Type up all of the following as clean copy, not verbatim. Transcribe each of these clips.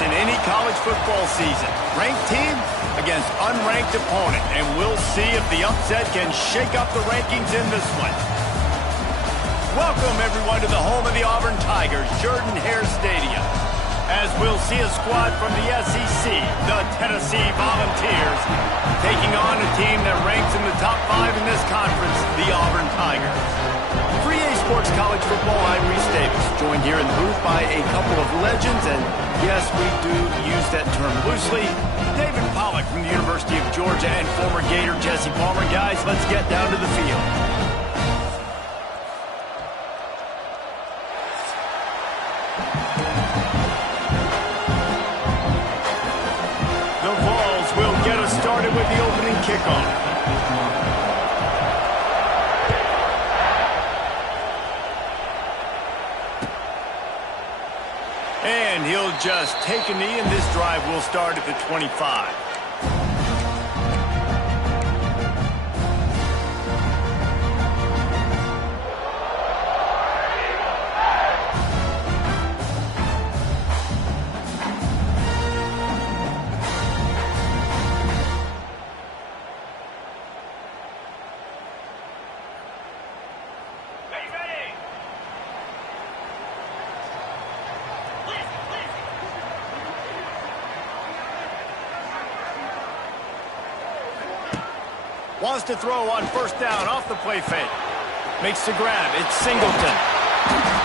in any college football season. Ranked team against unranked opponent, and we'll see if the upset can shake up the rankings in this one. Welcome, everyone, to the home of the Auburn Tigers, Jordan-Hare Stadium. As we'll see a squad from the SEC, the Tennessee Volunteers, taking on a team that ranks in the top 5 in this conference, the Auburn Tigers. For EA Sports College Football, I'm Reese Davis, joined here in the booth by a couple of legends, and yes, we do use that term loosely. David Pollack from the University of Georgia and former Gator Jesse Palmer. Guys, let's get down to the field. Started with the opening kickoff. And he'll just take a knee, and this drive will start at the 25. Wants to throw on first down off the play fake. Makes the grab. It's Singleton.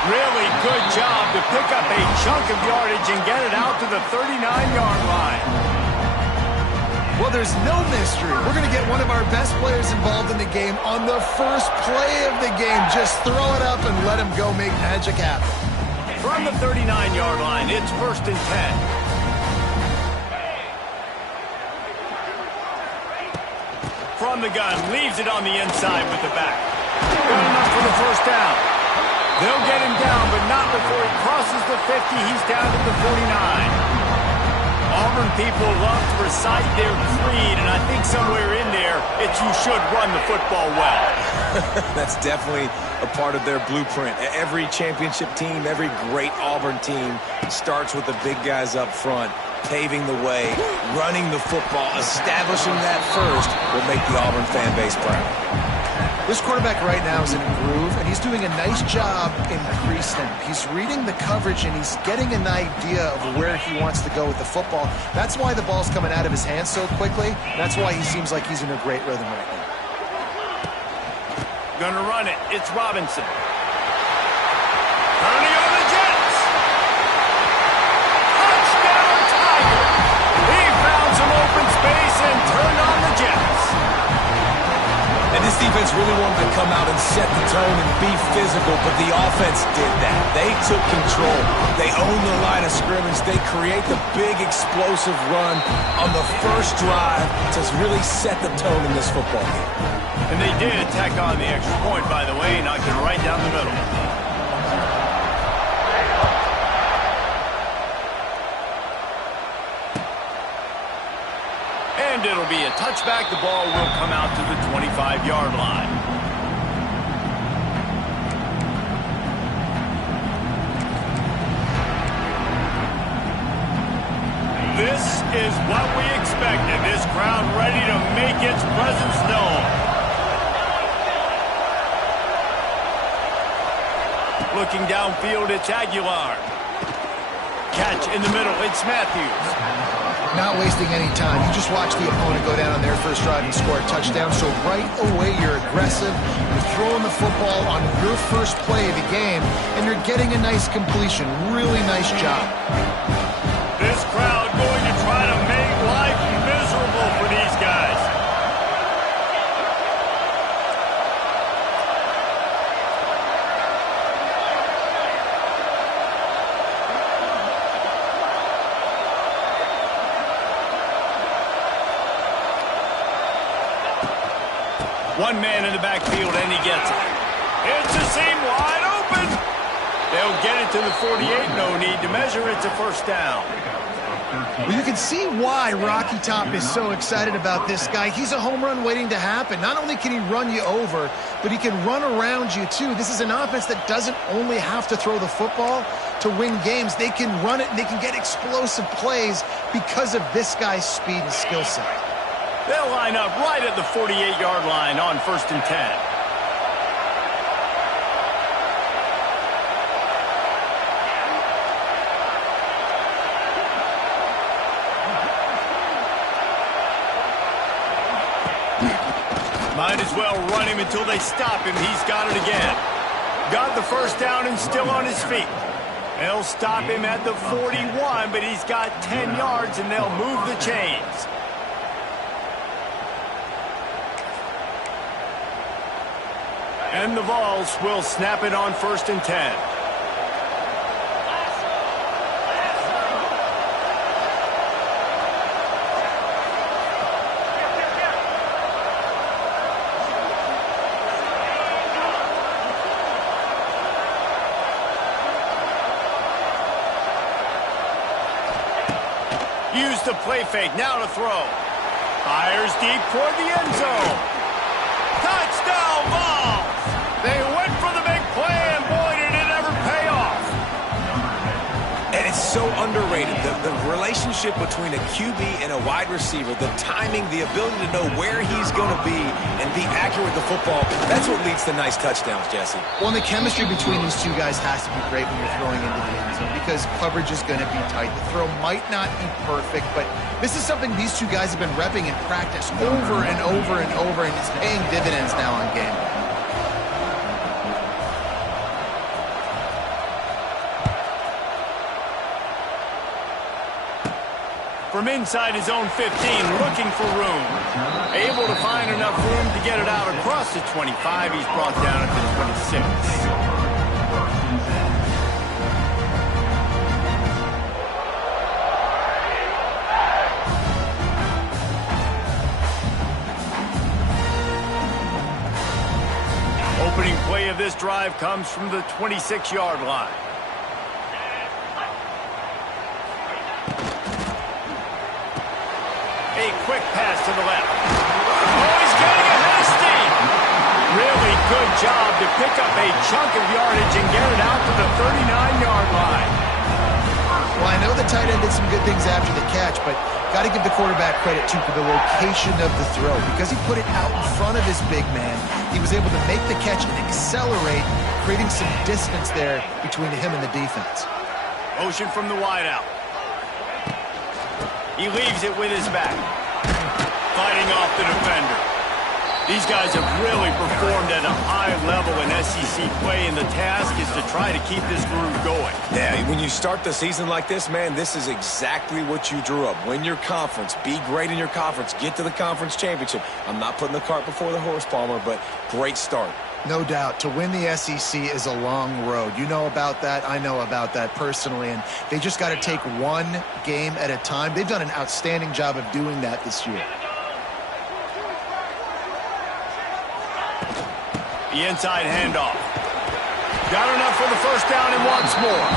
Really good job to pick up a chunk of yardage and get it out to the 39-yard line. Well, there's no mystery. We're going to get one of our best players involved in the game on the first play of the game. Just throw it up and let him go make magic happen. From the 39-yard line, it's 1st and 10. From the gun, leaves it on the inside with the back. Good enough for the first down. They'll get him down, but not before he crosses the 50. He's down to the 49. Auburn people love to recite their creed, and I think somewhere in there, it's you should run the football well. That's definitely a part of their blueprint. Every championship team, every great Auburn team starts with the big guys up front, paving the way, running the football, establishing that first will make the Auburn fan base proud. This quarterback right now is in a groove, and he's doing a nice job in pre-snap. He's reading the coverage, and he's getting an idea of where he wants to go with the football. That's why the ball's coming out of his hands so quickly. That's why he seems like he's in a great rhythm right now. Gonna run it. It's Robinson. Turning on the Jets. Touchdown Tiger. He found some open space and turned on the Jets. And this defense really wanted to come out and set the tone and be physical, but the offense did that. They took control. They owned the line of scrimmage. They create the big explosive run on the first drive to really set the tone in this football game. And they did tack on the extra point, by the way, knocked it right down the middle. And it'll be a touchback. The ball will come out to the 25-yard line. This is what we expected. This crowd ready to make its presence known. Looking downfield, it's Aguilar. Catch in the middle, it's Matthews. Not wasting any time. You just watch the opponent go down on their first drive and score a touchdown. So right away, you're aggressive. You're throwing the football on your first play of the game, and you're getting a nice completion. Really nice job. This crowd going to try to make life miserable for these guys. One man in the backfield, and he gets it. It's a seam wide open. They'll get it to the 48. No need to measure. It's a first down. Well, you can see why Rocky Top is so excited about this guy. He's a home run waiting to happen. Not only can he run you over, but he can run around you too. This is an offense that doesn't only have to throw the football to win games. They can run it and they can get explosive plays because of this guy's speed and skill set. They'll line up right at the 48-yard line on 1st and 10. Might as well run him until they stop him. He's got it again. Got the first down and still on his feet. They'll stop him at the 41, but he's got 10 yards and they'll move the chains. And the Vols will snap it on 1st and 10. Use the play fake, now to throw. Fires deep toward the end zone. Touchdown, Vols! They went for the big play, and boy, did it ever pay off. And it's so underrated. The relationship between a QB and a wide receiver, the timing, the ability to know where he's going to be and be accurate with the football, that's what leads to nice touchdowns, Jesse. Well, and the chemistry between these two guys has to be great when you're throwing into the end zone because coverage is going to be tight. The throw might not be perfect, but this is something these two guys have been repping in practice over and over and over, and it's paying dividends now on game day. From inside his own 15, looking for room. Able to find enough room to get it out across the 25. He's brought down at the 26. Opening play of this drive comes from the 26-yard line. A quick pass to the left. Oh, he's getting ahead of steam. Really good job to pick up a chunk of yardage and get it out to the 39-yard line. Well, I know the tight end did some good things after the catch, but got to give the quarterback credit, too, for the location of the throw. Because he put it out in front of his big man, he was able to make the catch and accelerate, creating some distance there between him and the defense. Motion from the wideout. He leaves it with his back. Fighting off the defender. These guys have really performed at a high level in SEC play, and the task is to try to keep this groove going. Yeah, when you start the season like this, man, this is exactly what you drew up. Win your conference. Be great in your conference. Get to the conference championship. I'm not putting the cart before the horse, Palmer, but great start. No doubt. To win the SEC is a long road. You know about that. I know about that personally. And they just got to take one game at a time. They've done an outstanding job of doing that this year. The inside handoff. Got enough for the first down and wants more.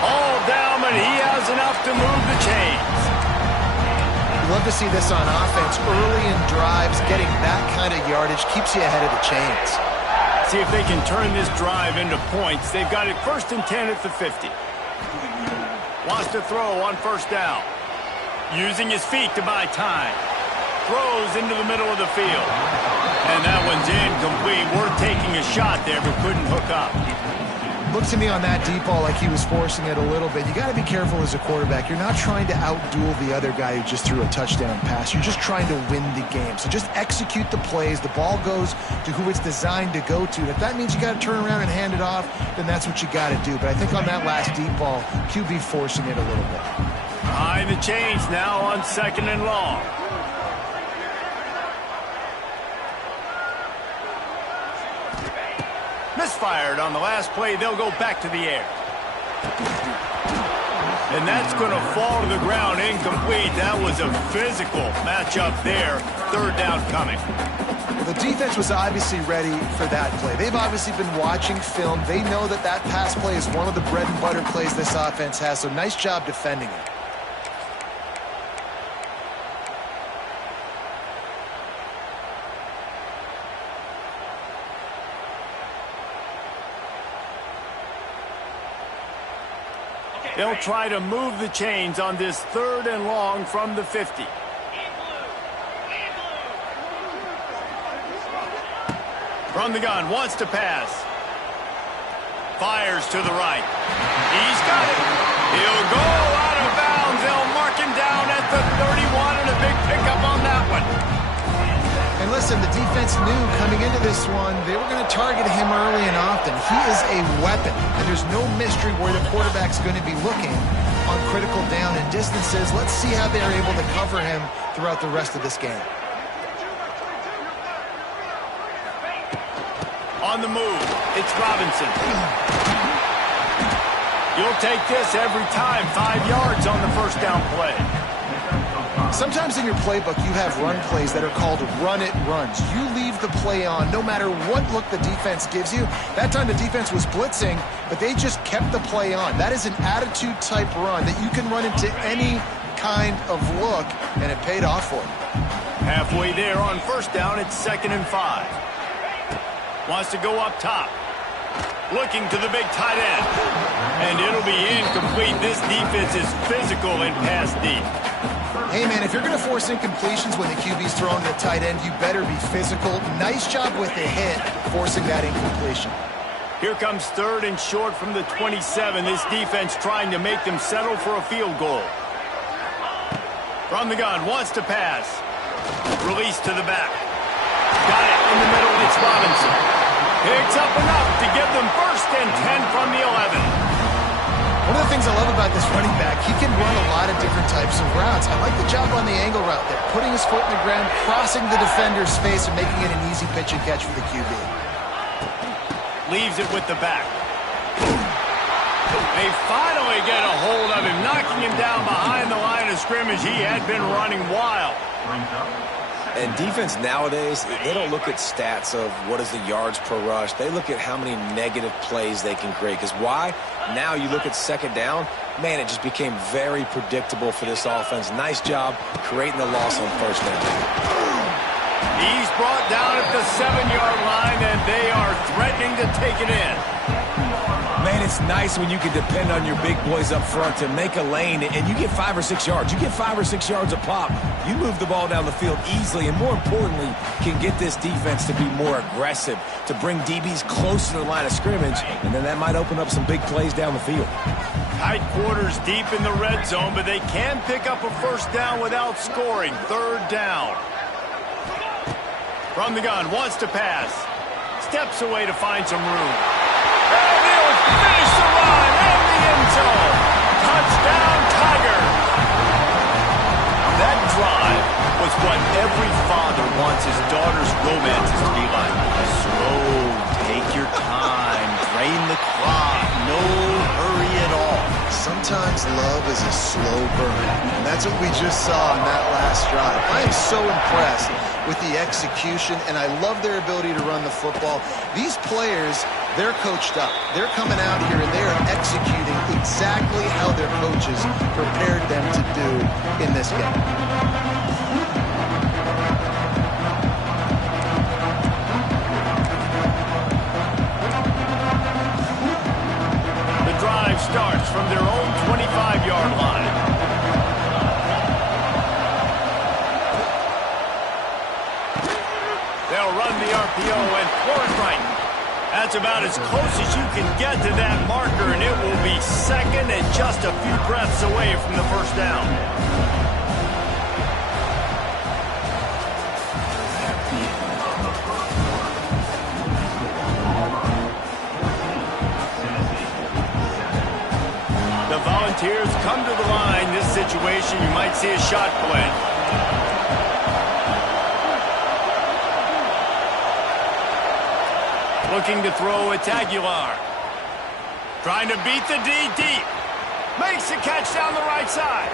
All down, but he has enough to move the chains. Love to see this on offense. Early in drives, getting that kind of yardage keeps you ahead of the chains. See if they can turn this drive into points. They've got it 1st and 10 at the 50. Wants to throw on 1st down. Using his feet to buy time. Throws into the middle of the field. And that one's incomplete. We're taking a shot there, but couldn't hook up. Looked to me on that deep ball like he was forcing it a little bit. You got to be careful as a quarterback. You're not trying to outduel the other guy who just threw a touchdown pass. You're just trying to win the game. So just execute the plays. The ball goes to who it's designed to go to. And if that means you got to turn around and hand it off, then that's what you got to do. But I think on that last deep ball, QB forcing it a little bit. Behind the chains now on 2nd and long. Misfired on the last play. They'll go back to the air. And that's going to fall to the ground incomplete. That was a physical matchup there. 3rd down coming. The defense was obviously ready for that play. They've obviously been watching film. They know that that pass play is one of the bread and butter plays this offense has. So nice job defending it. They'll try to move the chains on this 3rd and long from the 50. From the gun, wants to pass. Fires to the right. He's got it. He'll go out of bounds. They'll mark him down at the 31 and a big pickup on that one. And listen, the defense knew coming into this one, they were going to target him early and often. He is a weapon, and there's no mystery where the quarterback's going to be looking on critical down and distances. Let's see how they're able to cover him throughout the rest of this game. On the move, it's Robinson. You'll take this every time. 5 yards on the first down play. Sometimes in your playbook, you have run plays that are called run-it runs. You leave the play on no matter what look the defense gives you. That time the defense was blitzing, but they just kept the play on. That is an attitude-type run that you can run into any kind of look, and it paid off for you. Halfway there on first down, it's 2nd and 5. Wants to go up top. Looking to the big tight end. And it'll be incomplete. This defense is physical and pass deep. Hey, man, if you're going to force incompletions when the QB's throwing to the tight end, you better be physical. Nice job with the hit, forcing that incompletion. Here comes 3rd and short from the 27. This defense trying to make them settle for a field goal. From the gun, wants to pass. Release to the back. Got it in the middle, it's Robinson. Picks up enough to give them 1st and 10 from the 11. One of the things I love about this running back, he can run a lot of different types of routes. I like the job on the angle route there, putting his foot in the ground, crossing the defender's face, and making it an easy pitch and catch for the QB. Leaves it with the back. They finally get a hold of him, knocking him down behind the line of scrimmage. He had been running wild. And defense nowadays, they don't look at stats of what is the yards per rush. They look at how many negative plays they can create. Because why? Now you look at 2nd down, man, it just became very predictable for this offense. Nice job creating the loss on 1st down. He's brought down at the 7-yard line, and they are threatening to take it in. Man, it's nice when you can depend on your big boys up front to make a lane, and you get 5 or 6 yards. You get 5 or 6 yards a pop. You move the ball down the field easily, and more importantly, can get this defense to be more aggressive, to bring DBs close to the line of scrimmage, and then that might open up some big plays down the field. Tight quarters deep in the red zone, but they can pick up a 1st down without scoring. 3rd down. From the gun, wants to pass. Steps away to find some room. And he'll finish the run in the end zone. Touchdown, Tigers. That drive was what every father wants his daughter's romances to be like. Slow, take your time, drain the clock, no hurry at all. Sometimes love is a slow burn, and that's what we just saw on that last drive. I am so impressed with the execution, and I love their ability to run the football. These players, they're coached up. They're coming out here, and they are executing exactly how their coaches prepared them to do in this game. The drive starts from their own 25-yard line. They'll run the RPO and throw it right. That's about as close as you can get to that marker, and it will be 2nd and just a few breaths away from the 1st down. The Volunteers come to the line. This situation, you might see a shot play. Looking to throw, it's Aguilar. Trying to beat the D deep. Makes the catch down the right side.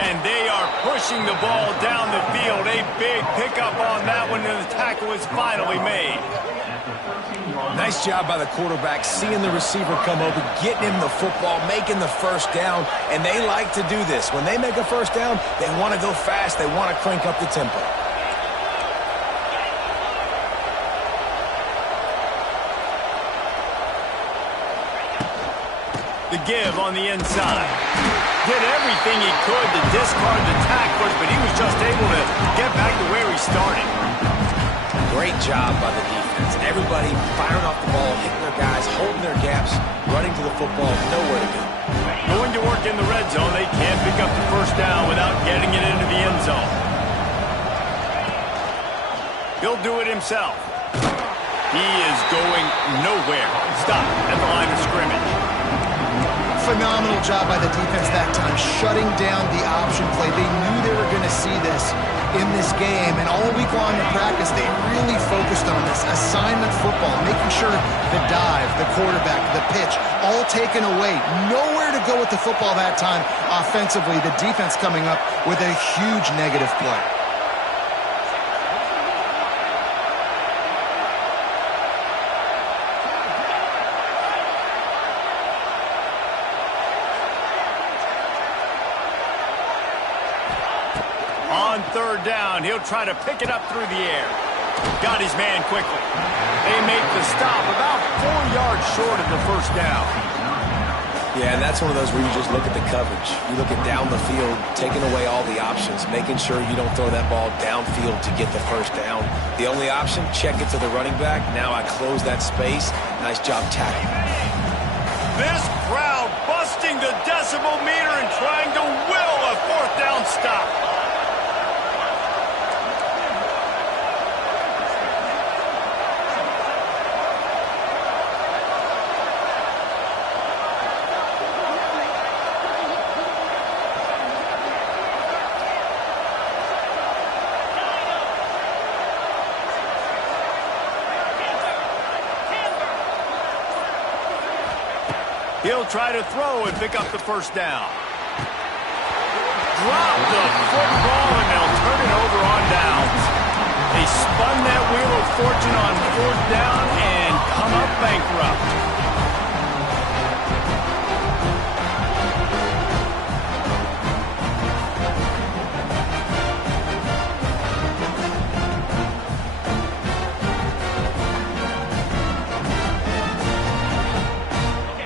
And they are pushing the ball down the field. A big pickup on that one, and the tackle is finally made. Nice job by the quarterback, seeing the receiver come open, getting him the football, making the 1st down, and they like to do this. When they make a 1st down, they want to go fast. They want to crank up the tempo. The give on the inside. Did everything he could to discard the tacklers, but he was just able to get back to where he started. Great job by the defense. Everybody firing off the ball, hitting their guys, holding their gaps, running to the football, nowhere to go. Going to work in the red zone, they can't pick up the first down without getting it into the end zone. He'll do it himself. He is going nowhere. Stop at the line of scrimmage. Phenomenal job by the defense that time, shutting down the option play. They knew they were going to see this in this game, and all week long in practice, they really focused on this assignment football, making sure the dive, the quarterback, the pitch, all taken away. Nowhere to go with the football that time offensively. The defense coming up with a huge negative play. On third down, he'll try to pick it up through the air. Got his man quickly. They make the stop about 4 yards short of the first down. Yeah, and that's one of those where you just look at the coverage. You look at down the field, taking away all the options, making sure you don't throw that ball downfield to get the first down. The only option, check it to the running back. Now I close that space. Nice job tackling. This crowd busting the decibel meter and trying to will a fourth down stop. He'll try to throw and pick up the first down. Drop the football, and they'll turn it over on downs. They spun that wheel of fortune on fourth down and come up bankrupt.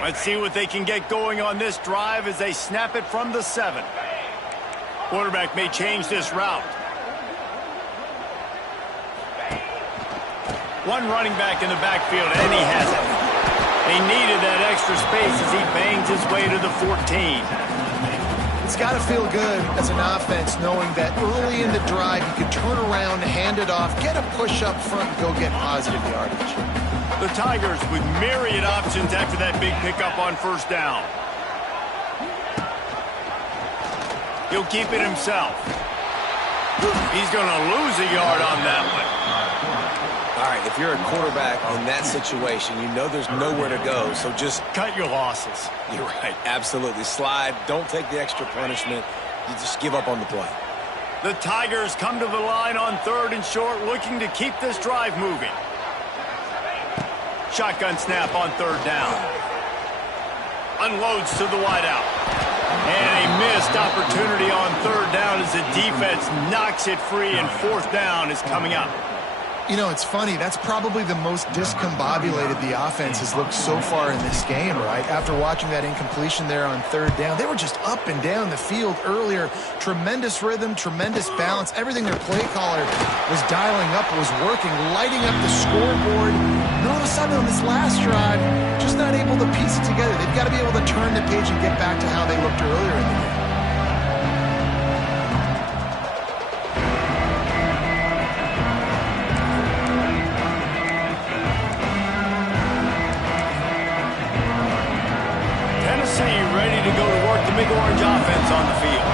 Let's see what they can get going on this drive as they snap it from the 7. Quarterback may change this route. One running back in the backfield, and he has it. They needed that extra space as he bangs his way to the 14. It's got to feel good as an offense knowing that early in the drive you can turn around, hand it off, get a push up front, and go get positive yardage. The Tigers with myriad options after that big pickup on first down. He'll keep it himself. He's going to lose a yard on that one. All right, if you're a quarterback in that situation, you know there's nowhere to go, so just cut your losses. You're right, absolutely. Slide, don't take the extra punishment. You just give up on the play. The Tigers come to the line on third and short, looking to keep this drive moving. Shotgun snap on third down. Unloads to the wideout. And a missed opportunity on third down as the defense knocks it free, and fourth down is coming up. You know, it's funny. That's probably the most discombobulated the offense has looked so far in this game, right? After watching that incompletion there on third down, they were just up and down the field earlier. Tremendous rhythm, tremendous balance. Everything their play caller was dialing up was working, lighting up the scoreboard. And all of a sudden on this last drive, just not able to piece it together. They've got to be able to turn the page and get back to how they looked earlier in the game. Ready to go to work the big orange offense on the field.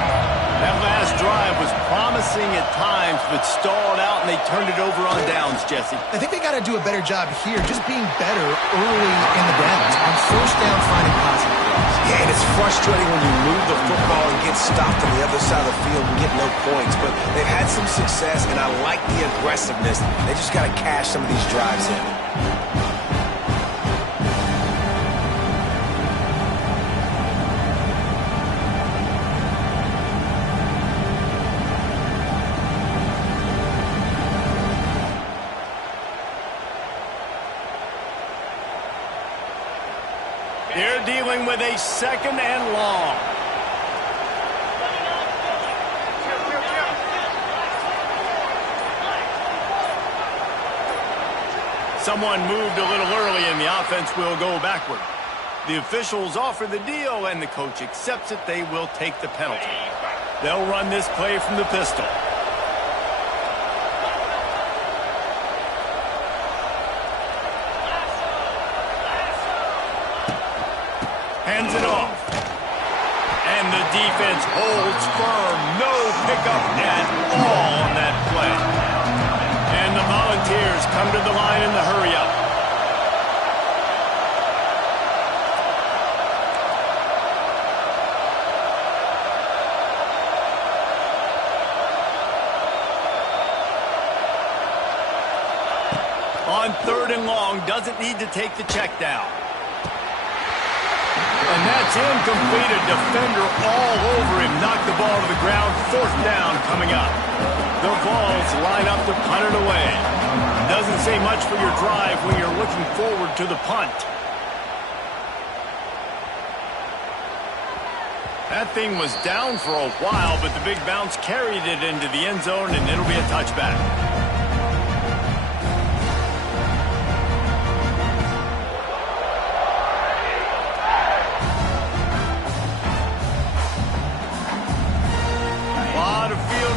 That last drive was promising at times, but stalled out, and they turned it over on downs, Jesse. I think they got to do a better job here, just being better early in the downs. On first down, finding positive plays. Yeah, and it's frustrating when you move the football and get stopped on the other side of the field and get no points, but they've had some success, and I like the aggressiveness. They just got to cash some of these drives in. They're dealing with a 2nd and long. Someone moved a little early and the offense will go backward. The officials offer the deal and the coach accepts it. They will take the penalty. They'll run this play from the pistol. Hands it off. And the defense holds firm. No pickup at all on that play. And the Volunteers come to the line in the hurry-up. On 3rd and long, doesn't need to take the check down. And that's incomplete. A defender all over him. Knocked the ball to the ground. 4th down coming up. The Vols line up to punt it away. Doesn't say much for your drive when you're looking forward to the punt. That thing was down for a while, but the big bounce carried it into the end zone, and it'll be a touchback.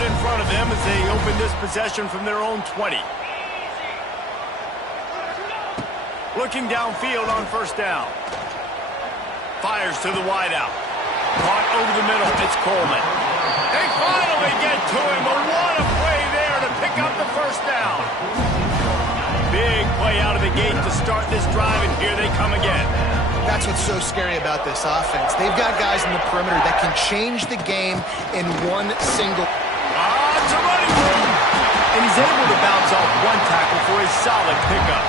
In front of them as they open this possession from their own 20. Looking downfield on 1st down. Fires to the wideout. Caught over the middle. It's Coleman. They finally get to him. But what a play there to pick up the 1st down. Big play out of the gate to start this drive, and here they come again. That's what's so scary about this offense. They've got guys in the perimeter that can change the game in one single. It's a running room. And he's able to bounce off one tackle for a solid pickup.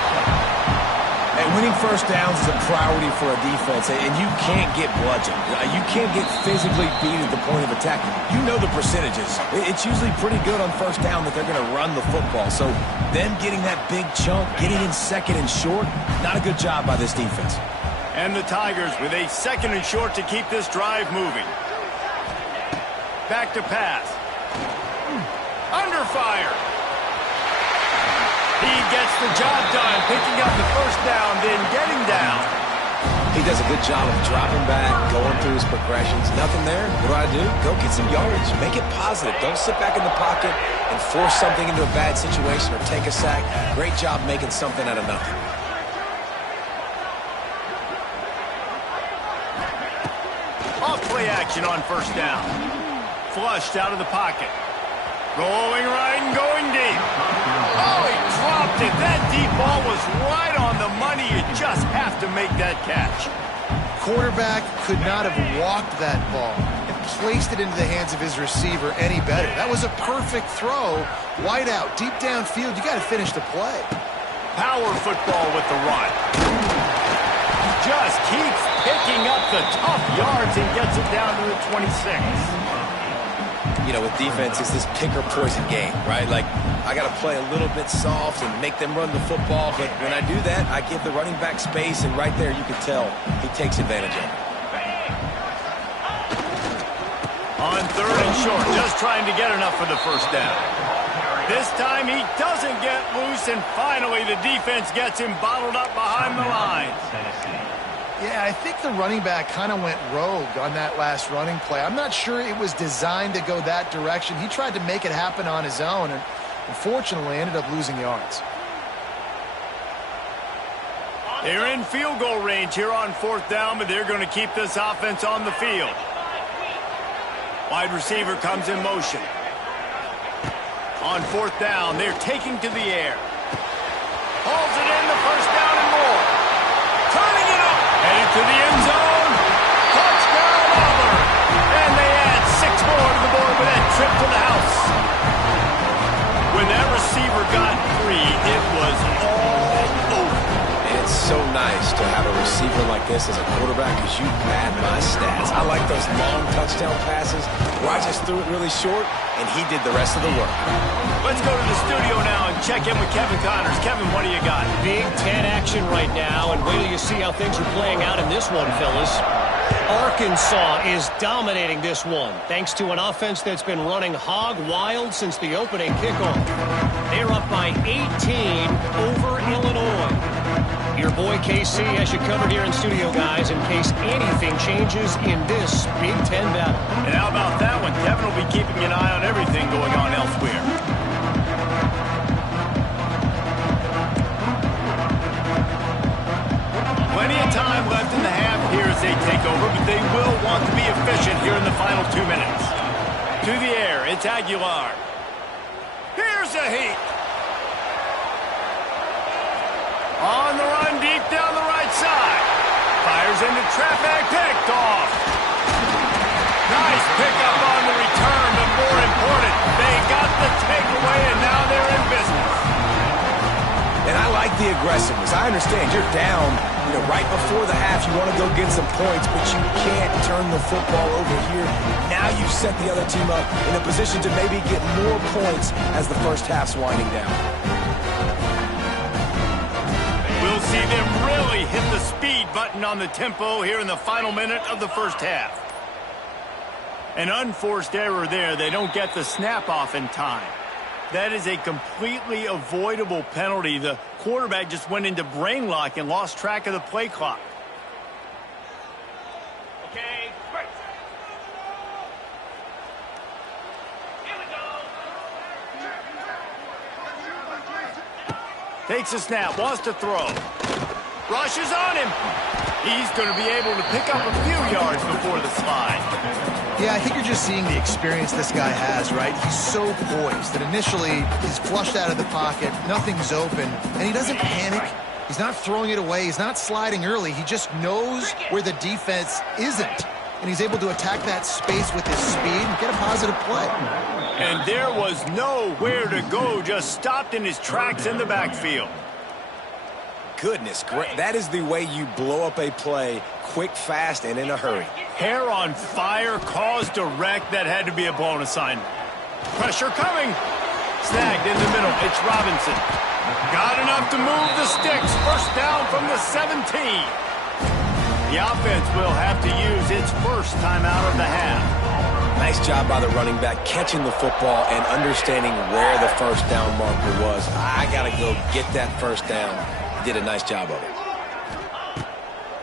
And winning 1st downs is a priority for a defense, and you can't get bludgeoned. You can't get physically beat at the point of attack. You know the percentages. It's usually pretty good on 1st down that they're going to run the football. So them getting that big chunk, getting in 2nd and short, not a good job by this defense. And the Tigers with a 2nd and short to keep this drive moving. Back to pass. Under fire. He gets the job done, picking up the 1st down, then getting down. He does a good job of dropping back, going through his progressions. Nothing there. What do? Go get some yardage. Make it positive. Don't sit back in the pocket and force something into a bad situation or take a sack. Great job making something out of nothing. Off play action on 1st down. Flushed out of the pocket. Rolling right and going deep. Oh, he dropped it. That deep ball was right on the money. You just have to make that catch. Quarterback could not have walked that ball and placed it into the hands of his receiver any better. That was a perfect throw. Wide out, deep downfield. You got to finish the play. Power football with the run. Just keeps picking up the tough yards and gets it down to the 26. You know, with defense, it's this pick-or-poison game, right? Like, I got to play a little bit soft and make them run the football, but when I do that, I give the running back space, and right there you can tell he takes advantage of it. On 3rd and short, just trying to get enough for the 1st down. This time he doesn't get loose, and finally the defense gets him bottled up behind the line. Yeah, I think the running back kind of went rogue on that last running play. I'm not sure it was designed to go that direction. He tried to make it happen on his own, and unfortunately ended up losing yards. They're in field goal range here on 4th down, but they're going to keep this offense on the field. Wide receiver comes in motion. On 4th down, they're taking to the air. Hauls it in, the 1st down and more. Turning it up. Headed to the end zone. Touchdown, Auburn. And they add 6 more to the board with that trip to the house. When that receiver got free, it was all over. It's so nice to have a receiver like like this as a quarterback because you pad my stats. I like those long touchdown passes where I just threw it really short, and he did the rest of the work. Let's go to the studio now and check in with Kevin Connors. Kevin, what do you got? Big Ten action right now, and wait till you see how things are playing out in this one, fellas. Arkansas is dominating this one, thanks to an offense that's been running hog wild since the opening kickoff. They're up by 18 over Illinois. Your boy KC has you covered here in studio, guys, in case anything changes in this Big Ten battle. And how about that one? Kevin will be keeping an eye on everything going on elsewhere. Plenty of time left in the half here as they take over, but they will want to be efficient here in the final 2 minutes. To the air, it's Aguilar. Here's a heat. On the run, deep down the right side. Fires into traffic, picked off. Nice pickup on the return, but more important, they got the takeaway, and now they're in business. And I like the aggressiveness. I understand you're down, right before the half. You want to go get some points, but you can't turn the football over here. Now you've set the other team up in a position to maybe get more points as the first half's winding down. We'll see them really hit the speed button on the tempo here in the final minute of the first half. An unforced error there. They don't get the snap off in time. That is a completely avoidable penalty. The quarterback just went into brain lock and lost track of the play clock. Okay, great. Here we go. Takes a snap, wants to throw. Rushes on him. He's going to be able to pick up a few yards before the slide. Yeah, I think you're just seeing the experience this guy has, right? He's so poised that initially he's flushed out of the pocket, nothing's open, and he doesn't panic. He's not throwing it away. He's not sliding early. He just knows where the defense isn't, and he's able to attack that space with his speed and get a positive play. And there was nowhere to go, just stopped in his tracks in the backfield. Goodness, great. That is the way you blow up a play, quick, fast, and in a hurry. Hair on fire, cause direct. That had to be a blown assignment. Pressure coming. Snagged in the middle. It's Robinson. Got enough to move the sticks. First down from the 17. The offense will have to use its first timeout of the half. Nice job by the running back catching the football and understanding where the first down marker was. I got to go get that first down. Did a nice job of it.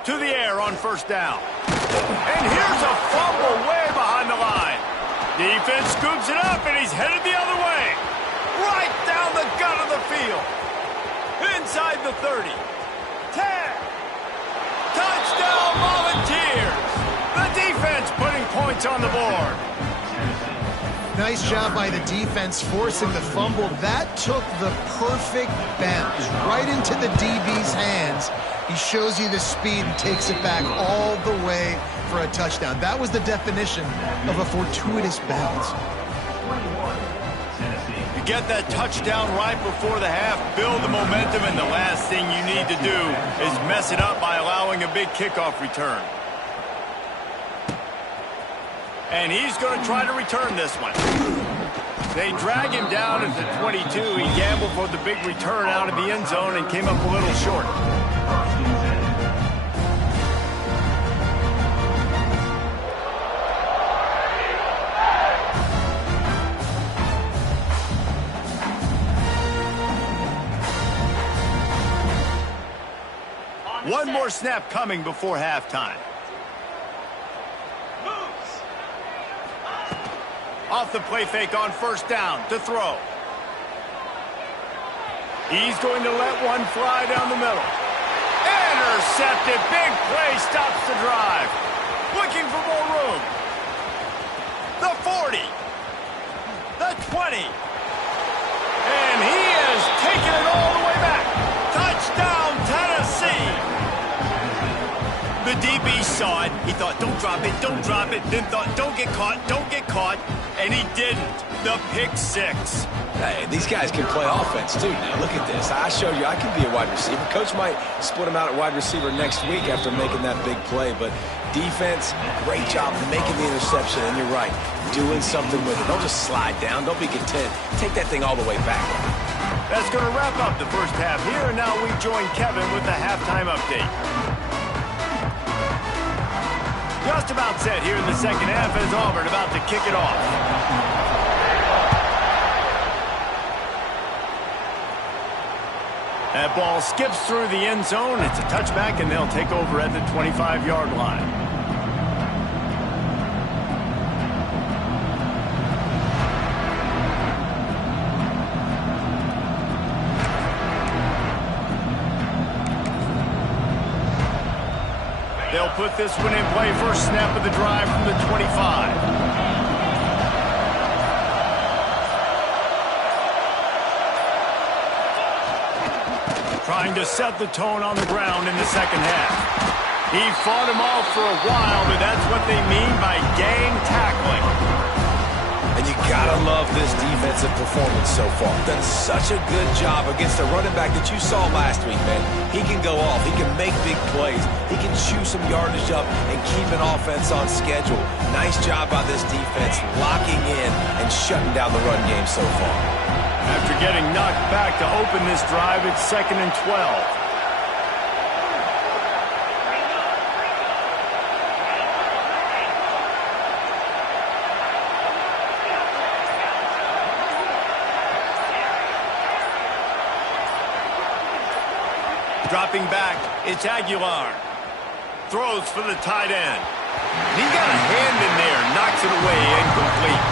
To the air on first down. And here's a fumble way behind the line. Defense scoops it up, and he's headed the other way. Right down the gut of the field. Inside the 30. 10. Touchdown Volunteers. The defense putting points on the board. Nice job by the defense forcing the fumble. That took the perfect bounce right into the DB's hands. He shows you the speed and takes it back all the way for a touchdown. That was the definition of a fortuitous bounce. You get that touchdown right before the half, build the momentum, and the last thing you need to do is mess it up by allowing a big kickoff return. And he's going to try to return this one. They drag him down at the 22. He gambled for the big return out of the end zone and came up a little short. One more snap coming before halftime. Off the play fake on first down to throw. He's going to let one fly down the middle. Intercepted. Big play stops the drive. Looking for more room. The 40. The 20. And he has taken it all the way back. Touchdown, Tennessee. The DB saw it. He thought, don't drop it, don't drop it. Then thought, don't get caught, don't get caught. And he didn't. The pick six. Hey, these guys can play offense, too. Now, look at this. I showed you I can be a wide receiver. Coach might split him out at wide receiver next week after making that big play. But defense, great job making the interception. And you're right, doing something with it. Don't just slide down. Don't be content. Take that thing all the way back. That's going to wrap up the first half here. And now we join Kevin with the halftime update. Just about set here in the second half as Auburn about to kick it off. That ball skips through the end zone. It's a touchback, and they'll take over at the 25-yard line. They'll put this one in play. First snap of the drive from the 25. Trying to set the tone on the ground in the second half. He fought him off for a while, but that's what they mean by gang tackling. And you gotta love this defensive performance so far. Done such a good job against a running back that you saw last week, man. He can go off. He can make big plays. He can chew some yardage up and keep an offense on schedule. Nice job by this defense locking in and shutting down the run game so far. After getting knocked back to open this drive, it's 2nd and 12. Dropping back, it's Aguilar. Throws for the tight end. He got a hand in there, knocks it away, incomplete.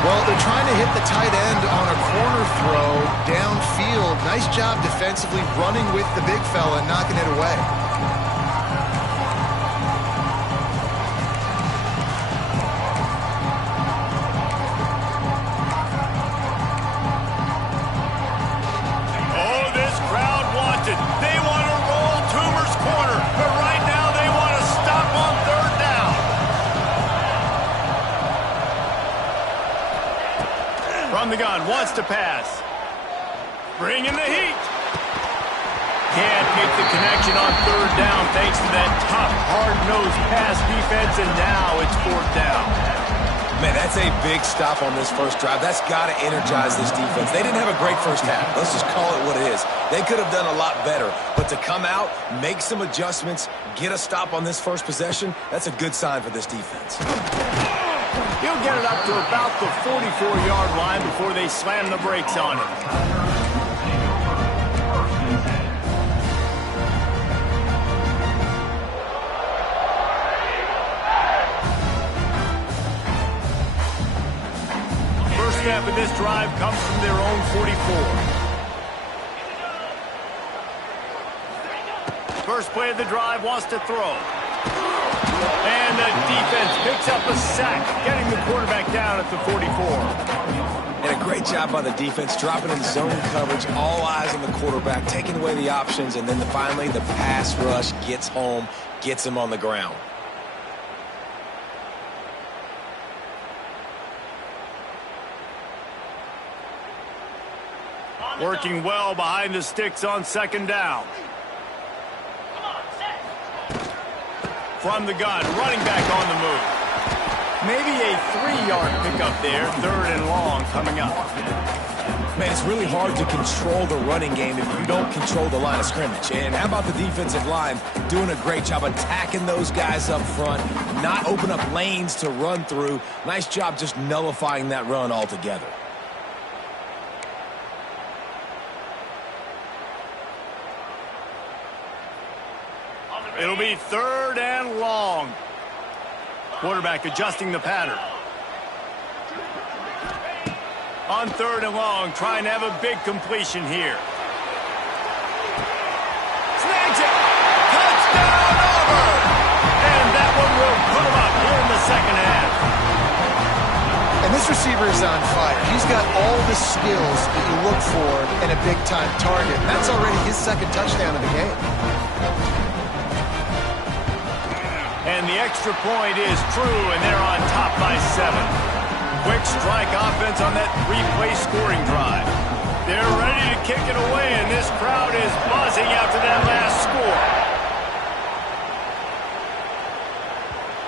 Well, they're trying to hit the tight end on a corner throw downfield. Nice job defensively running with the big fella and knocking it away. Oh, this crowd wants it. They want to roll Toomer's corner, but right now they want to stop on third down. From the gun, wants to pass. Bringing the heat. Can't make the connection on third down thanks to that tough, hard-nosed pass defense, and now it's fourth down. Man, that's a big stop on this first drive. That's got to energize this defense. They didn't have a great first half. Let's just call it what it is. They could have done a lot better. But to come out, make some adjustments, get a stop on this first possession, that's a good sign for this defense. He'll get it up to about the 44-yard line before they slam the brakes on him. First snap of this drive comes from their own 44. First play of the drive, wants to throw. And the defense picks up a sack, getting the quarterback down at the 44. And a great job by the defense, dropping in zone coverage, all eyes on the quarterback, taking away the options, and then finally the pass rush gets home, gets him on the ground. Working well behind the sticks on second down. From the gun, running back on the move. Maybe a 3-yard pickup there, third and long coming up. Man, it's really hard to control the running game if you don't control the line of scrimmage. And how about the defensive line doing a great job attacking those guys up front, not open up lanes to run through. Nice job just nullifying that run altogether. It'll be third and long. Quarterback adjusting the pattern. On third and long, trying to have a big completion here. Snags it. Touchdown, Auburn. And that one will put him up here in the second half. And this receiver is on fire. He's got all the skills that you look for in a big-time target. And that's already his second touchdown of the game. And the extra point is true, and they're on top by 7. quick strike offense on that three-play scoring drive. They're ready to kick it away, and this crowd is buzzing after that last score.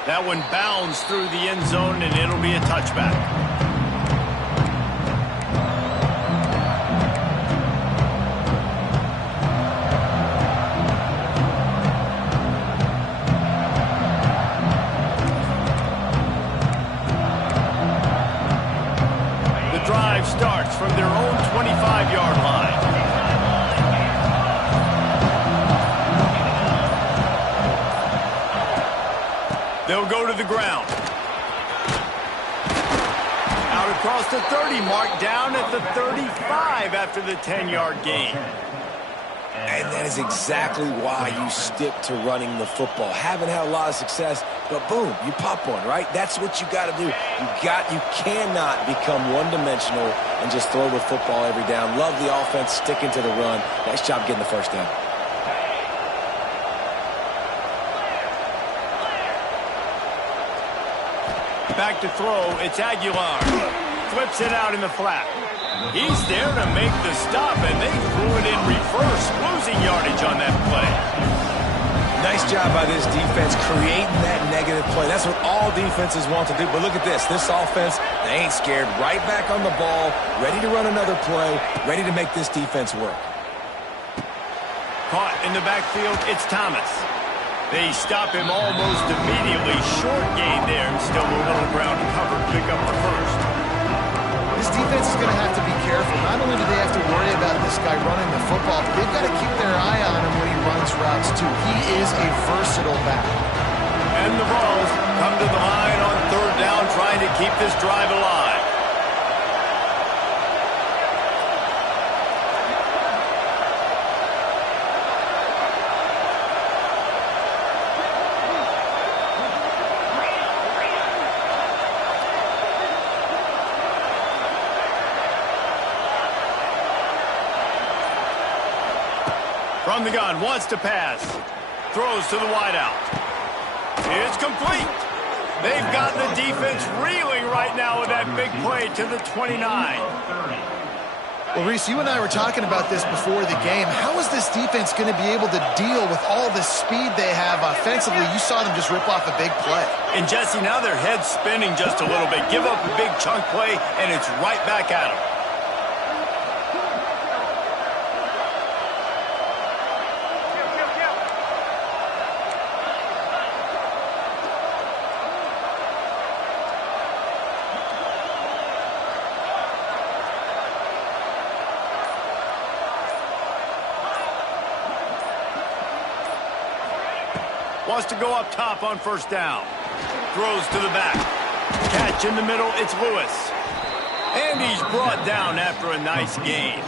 That one bounds through the end zone, and it'll be a touchback. Starts from their own 25-yard line. They'll go to the ground. Out across the 30, mark down at the 35 after the 10-yard gain. And that is exactly why you stick to running the football. Haven't had a lot of success, but boom, you pop one, right? That's what you got to do. You cannot become one-dimensional and just throw the football every down. Love the offense, sticking to the run. Nice job getting the first down. Back to throw, it's Aguilar. Flips it out in the flat. He's there to make the stop, and they threw it in reverse, losing yardage on that play. Nice job by this defense creating that negative play. That's what all defenses want to do. But look at this. This offense, they ain't scared. Right back on the ball, ready to run another play, ready to make this defense work. Caught in the backfield, it's Thomas. They stop him almost immediately. Short gain there, and still a little ground cover. Pick up the first. This defense is going to have to be careful. Not only do they have to worry about this guy running the football, but they've got to keep their eye on him when he runs routes, too. He is a versatile back. And the Vols come to the line on third down, trying to keep this drive alive. From the gun, wants to pass. Throws to the wideout. It's complete. They've got the defense reeling right now with that big play to the 29. Well, Reese, you and I were talking about this before the game. How is this defense going to be able to deal with all the speed they have offensively? You saw them just rip off a big play. And, Jesse, now their head's spinning just a little bit. Give up a big chunk play, and it's right back at them. Wants to go up top on first down. Throws to the back. Catch in the middle, it's Lewis. And he's brought down after a nice gain.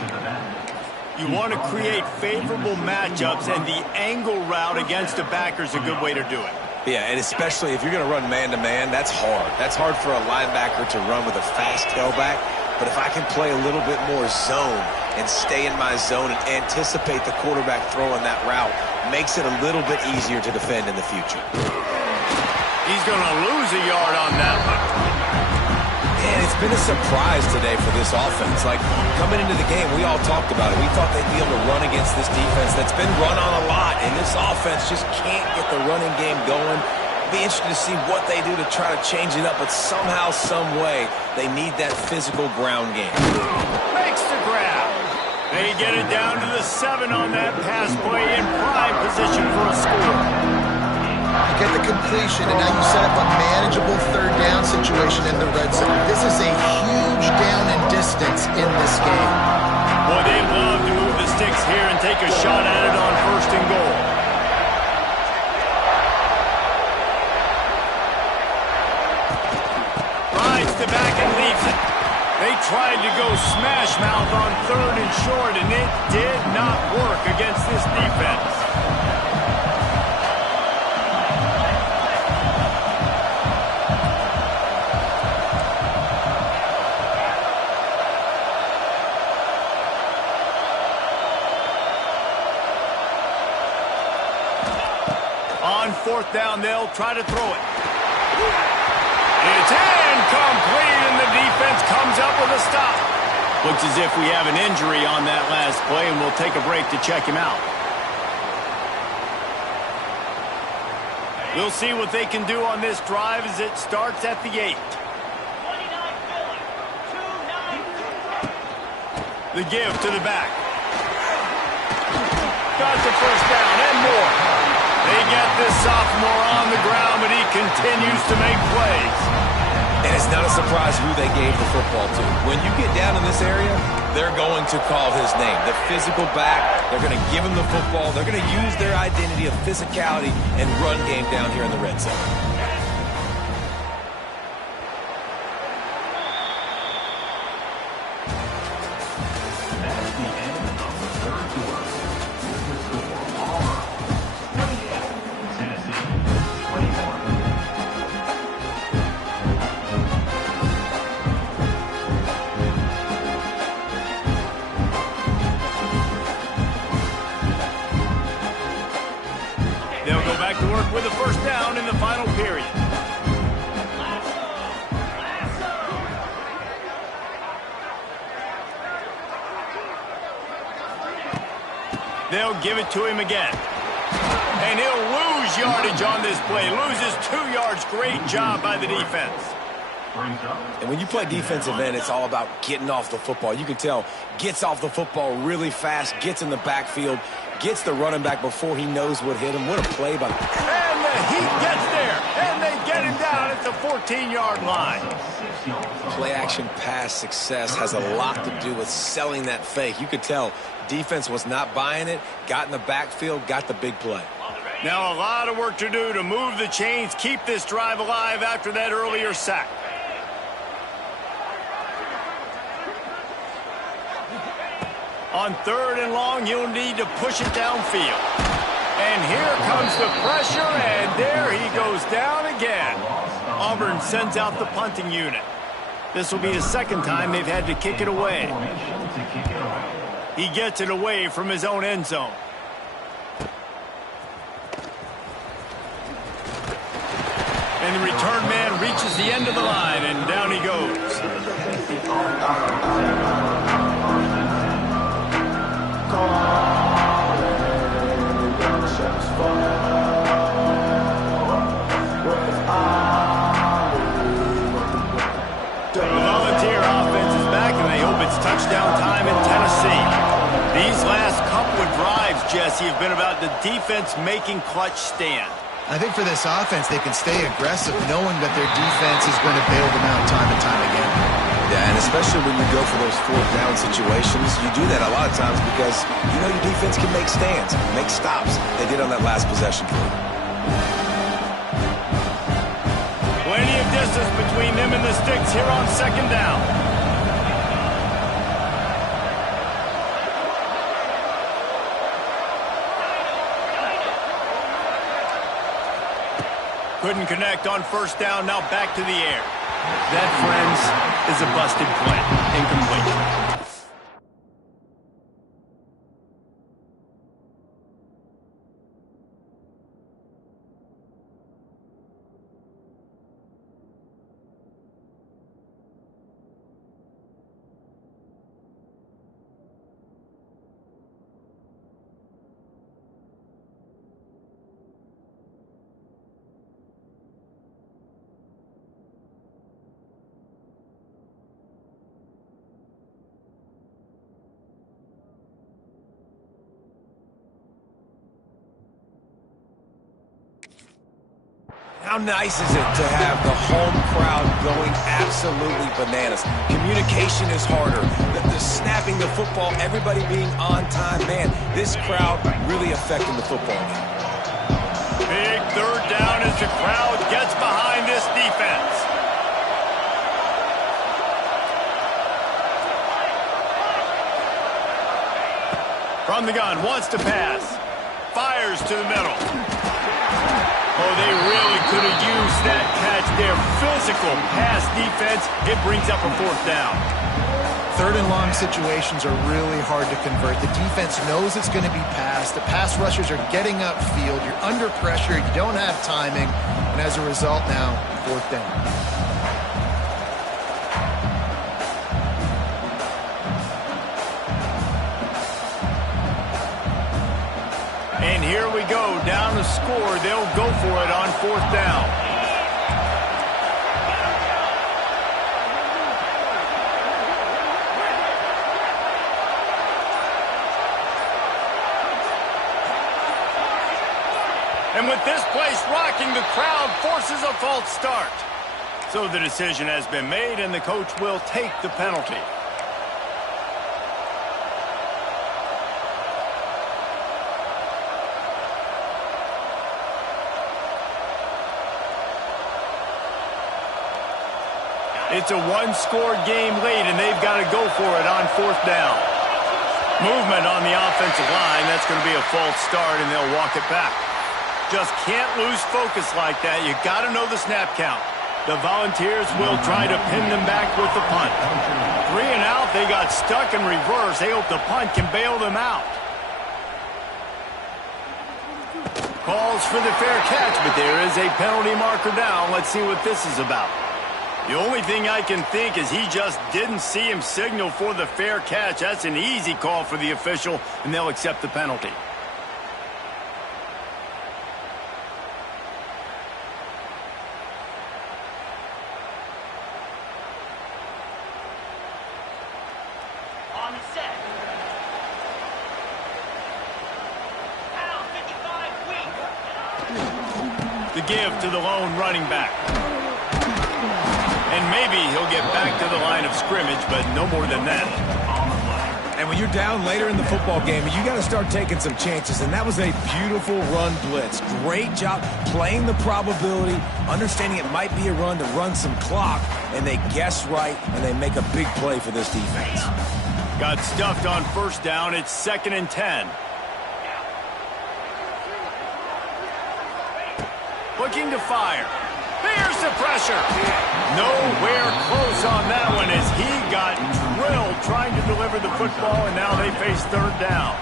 You want to create favorable matchups, and the angle route against a backer is a good way to do it. Yeah, and especially if you're going to run man-to-man, that's hard. That's hard for a linebacker to run with a fast tailback. But if I can play a little bit more zone and stay in my zone and anticipate the quarterback throwing that route, makes it a little bit easier to defend in the future. He's going to lose a yard on that one. And it's been a surprise today for this offense. Like, coming into the game, we all talked about it. We thought they'd be able to run against this defense that's been run on a lot, and this offense just can't get the running game going. Be interested to see what they do to try to change it up, but somehow, some way, they need that physical ground game. Makes the grab. They get it down to the 7 on that pass play, in prime position for a score. You get the completion, and now you set up a manageable third down situation in the red zone. This is a huge down and distance in this game. Boy, they love to move the sticks here and take a shot at it on first and goal. Rides the back and leaves it. They tried to go smash mouth on third and short, and it did not work against this defense. On fourth down, they'll try to throw it. It's incomplete, and the defense comes up with a stop. Looks as if we have an injury on that last play, and we'll take a break to check him out. We'll see what they can do on this drive as it starts at the 8. The give to the back. Got the first down and more. They get this sophomore on the ground, but he continues to make plays. And it's not a surprise who they gave the football to. When you get down in this area, they're going to call his name. The physical back, they're going to give him the football. They're going to use their identity of physicality and run game down here in the red zone. They'll go back to work with a first down in the final period. They'll give it to him again. And he'll lose yardage on this play. Loses 2 yards. Great job by the defense. And when you play defensive end, it's all about getting off the football. You can tell, gets off the football really fast, gets in the backfield, gets the running back before he knows what hit him. What a play by... And the Heat gets there, and they get him down at the 14-yard line. Play-action pass success has a lot to do with selling that fake. You could tell defense was not buying it, got in the backfield, got the big play. Now a lot of work to do to move the chains, keep this drive alive after that earlier sack. On 3rd and long, you'll need to push it downfield. And here comes the pressure, and there he goes down again. Auburn sends out the punting unit. This will be the second time they've had to kick it away. He gets it away from his own end zone. And the return man reaches the end of the line, and down he goes. The Volunteer offense is back, and they hope it's touchdown time in Tennessee. These last couple of drives, Jesse, have been about the defense making clutch stand. I think for this offense, they can stay aggressive knowing that their defense is going to bail them out time and time again. Yeah, and especially when you go for those 4th down situations, you do that a lot of times because you know your defense can make stands, make stops. They did on that last possession. Plenty of distance between them and the sticks here on 2nd down. Couldn't connect on 1st down, now back to the air. That, friends, is a busted play. Incomplete. How nice is it to have the home crowd going absolutely bananas? Communication is harder. The snapping the football, everybody being on time. Man, this crowd really affecting the football game. Big 3rd down as the crowd gets behind this defense. From the gun, wants to pass. Fires to the middle. Oh, they really could have used that catch there. Physical pass defense. It brings up a 4th down. 3rd and long situations are really hard to convert. The defense knows it's going to be passed. The pass rushers are getting upfield. You're under pressure. You don't have timing. And as a result now, 4th down. And here we go, down to score. They'll go for it on 4th down. And with this place rocking, the crowd forces a false start. So the decision has been made, and the coach will take the penalty. It's a one-score game late, and they've got to go for it on 4th down. Movement on the offensive line. That's going to be a false start, and they'll walk it back. Just can't lose focus like that. You got to know the snap count. The Volunteers will try to pin them back with the punt. 3 and out. They got stuck in reverse. They hope the punt can bail them out. Calls for the fair catch, but there is a penalty marker down. Let's see what this is about. The only thing I can think is he just didn't see him signal for the fair catch. That's an easy call for the official, and they'll accept the penalty. On set. Pound 55 weak. The give to the lone running back. And maybe he'll get back to the line of scrimmage, but no more than that. And when you're down later in the football game, you got to start taking some chances. And that was a beautiful run blitz. Great job playing the probability, understanding it might be a run to run some clock, and they guess right, and they make a big play for this defense. Got stuffed on 1st down. It's 2nd and 10. Looking to fire. Here's the pressure. Nowhere close on that one as he got drilled trying to deliver the football, and now they face 3rd down.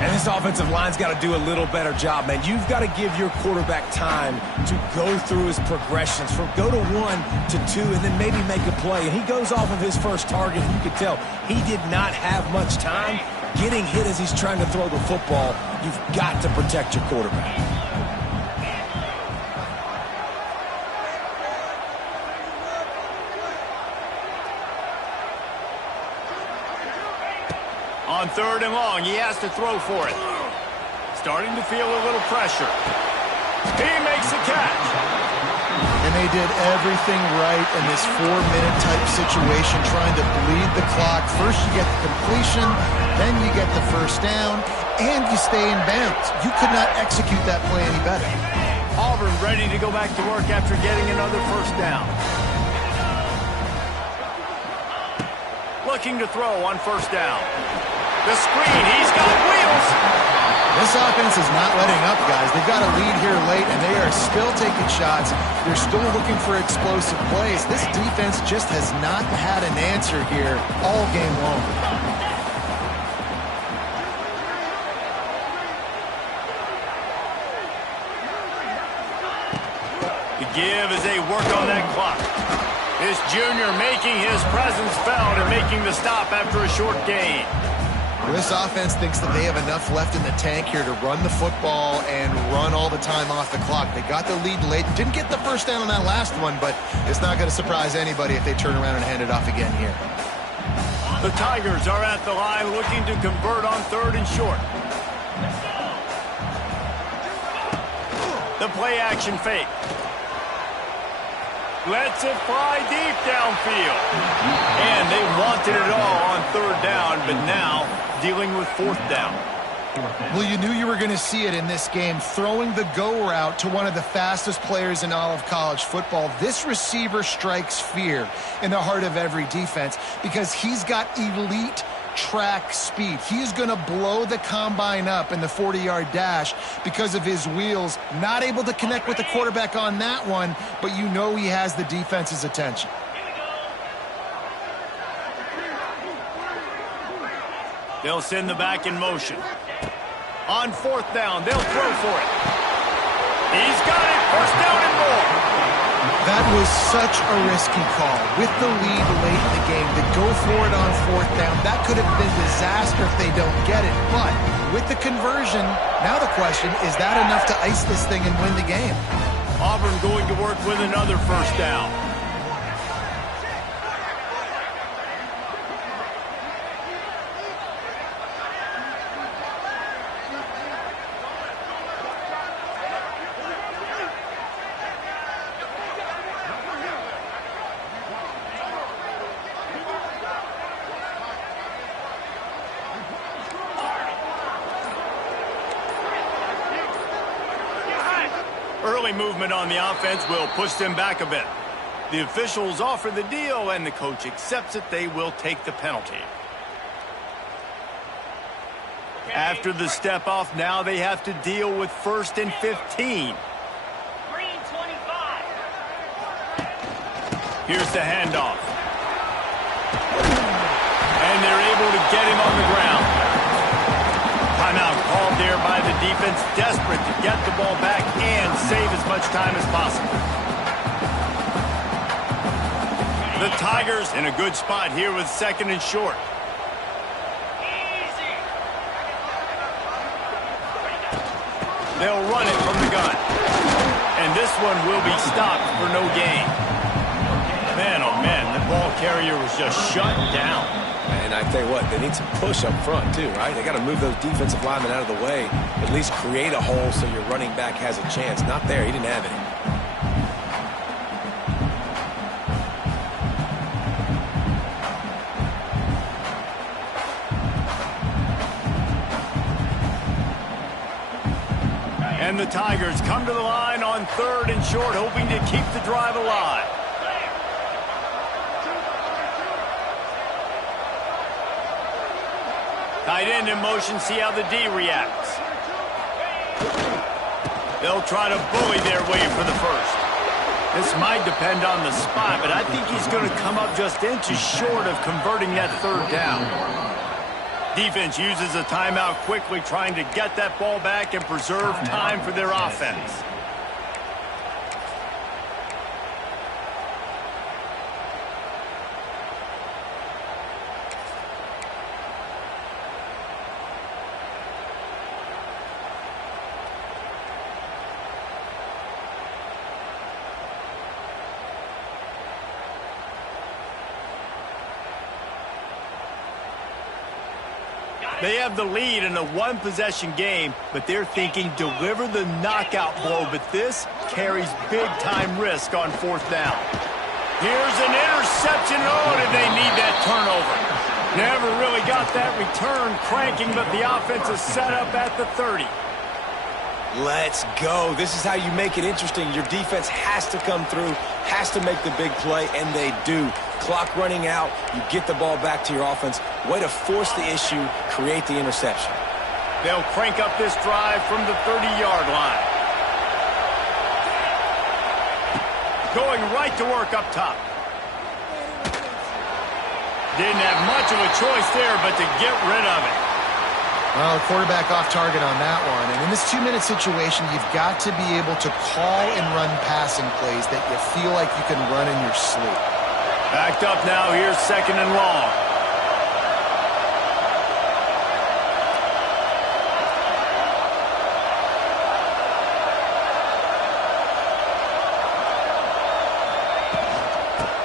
And this offensive line's got to do a little better job, man. You've got to give your quarterback time to go through his progressions from go to 1 to 2 and then maybe make a play. And he goes off of his first target, and you can tell he did not have much time getting hit as he's trying to throw the football. You've got to protect your quarterback. On 3rd and long, he has to throw for it. Starting to feel a little pressure. He makes a catch. And they did everything right in this 4-minute type situation, trying to bleed the clock. First you get the completion, then you get the 1st down, and you stay in bounds. You could not execute that play any better. Auburn ready to go back to work after getting another 1st down. Looking to throw on 1st down. The screen, he's got wheels. This offense is not letting up, guys. They've got a lead here late, and they are still taking shots. They're still looking for explosive plays. This defense just has not had an answer here all game long. The give as they work on that clock. This junior making his presence felt and making the stop after a short gain. This offense thinks that they have enough left in the tank here to run the football and run all the time off the clock. They got the lead late. Didn't get the 1st down on that last one, but it's not going to surprise anybody if they turn around and hand it off again here. The Tigers are at the line looking to convert on 3rd and short. The play action fake. Lets it fly deep downfield. And they wanted it all on 3rd down, but now dealing with 4th down. Well, you knew you were going to see it in this game, throwing the go route to one of the fastest players in all of college football. This receiver strikes fear in the heart of every defense because he's got elite track speed. He's going to blow the combine up in the 40-yard dash because of his wheels. Not able to connect with the quarterback on that one, but you know he has the defense's attention. They'll send the back in motion. On 4th down, they'll throw for it. He's got it. 1st down and more. That was such a risky call. With the lead late in the game, to go for it on fourth down, that could have been disaster if they don't get it. But with the conversion, now the question, is that enough to ice this thing and win the game? Auburn going to work with another first down. Early movement on the offense will push them back a bit. The officials offer the deal, and the coach accepts it. They will take the penalty. After the step off, now they have to deal with 1st and 15. Green 25. Here's the handoff. And they're able to get him on the ground. Timeout called there by the defense, desperate to get the ball back and save as much time as possible. The Tigers in a good spot here with 2nd and short. Easy. They'll run it from the gun. And this one will be stopped for no gain. Man, oh man, the ball carrier was just shut down. And I tell you what, they need some push up front too, right? They got to move those defensive linemen out of the way, at least create a hole so your running back has a chance. Not there. He didn't have any. And the Tigers come to the line on 3rd and short, hoping to keep the drive alive. Tight end in motion, see how the D reacts. They'll try to bully their way for the first. This might depend on the spot, but I think he's going to come up just inches short of converting that 3rd down. Defense uses a timeout quickly, trying to get that ball back and preserve time for their offense. They have the lead in a one-possession game, but they're thinking deliver the knockout blow, but this carries big-time risk on 4th down. Here's an interception. Oh, did they need that turnover? Never really got that return cranking, but the offense is set up at the 30. Let's go. This is how you make it interesting. Your defense has to come through, has to make the big play, and they do. Clock running out, you get the ball back to your offense. Way to force the issue, create the interception. They'll crank up this drive from the 30-yard line. Going right to work up top. Didn't have much of a choice there, but to get rid of it. Well, quarterback off target on that one. And in this 2-minute situation, you've got to be able to call and run passing plays that you feel like you can run in your sleep. Backed up now, here's 2nd and long.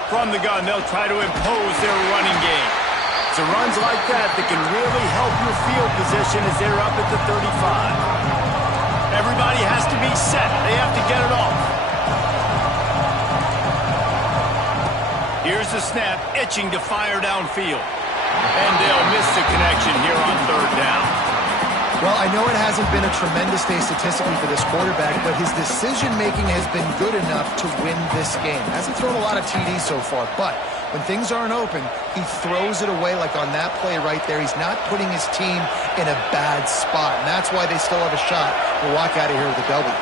From the gun, they'll try to impose their running game. It's runs like that that can really help your field position as they're up at the 35. Everybody has to be set. They have to get it off. Here's the snap, itching to fire downfield. And they'll miss the connection here on 3rd down. Well, I know it hasn't been a tremendous day statistically for this quarterback, but his decision-making has been good enough to win this game. Hasn't thrown a lot of TDs so far, but when things aren't open, he throws it away like on that play right there. He's not putting his team in a bad spot, and that's why they still have a shot to walk out of here with a W.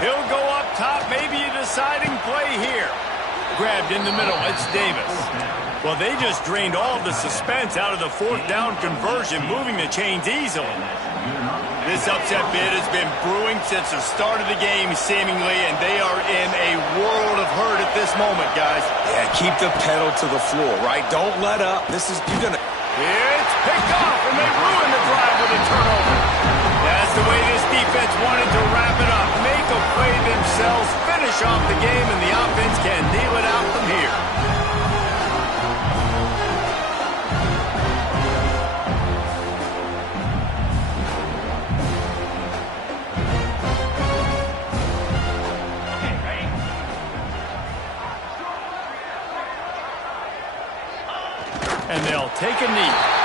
He'll go up top, maybe a deciding play here. Grabbed in the middle, it's Davis. Well, they just drained all of the suspense out of the fourth down conversion, moving the chains easily. This upset bid has been brewing since the start of the game, seemingly, and they are in a world of hurt at this moment, guys. Yeah, keep the pedal to the floor, right? Don't let up. You're going to... It's picked off, and they ruin the drive with a turnover. That's the way this defense wanted to wrap it up. Make a play themselves, finish off the game, and the offense can kneel it out from here. And they'll take a knee.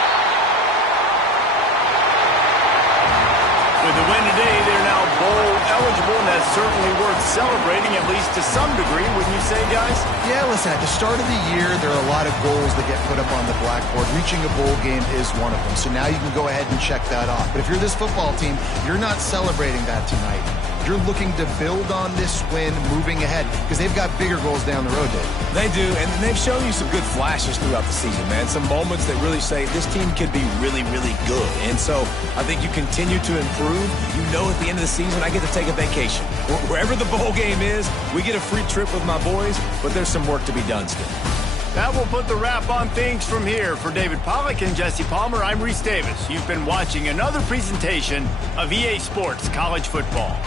With the win today, they're now bowl eligible, and that's certainly worth celebrating, at least to some degree, wouldn't you say, guys? Yeah, listen, at the start of the year, there are a lot of goals that get put up on the blackboard. Reaching a bowl game is one of them. So now you can go ahead and check that off. But if you're this football team, you're not celebrating that tonight. You're looking to build on this win moving ahead because they've got bigger goals down the road, Dave. They do, and they've shown you some good flashes throughout the season, man. Some moments that really say this team could be really, really good. And so I think you continue to improve. You know at the end of the season, I get to take a vacation. Wherever the bowl game is, we get a free trip with my boys, but there's some work to be done still. That will put the wrap on things from here. For David Pollack and Jesse Palmer, I'm Reese Davis. You've been watching another presentation of EA Sports College Football.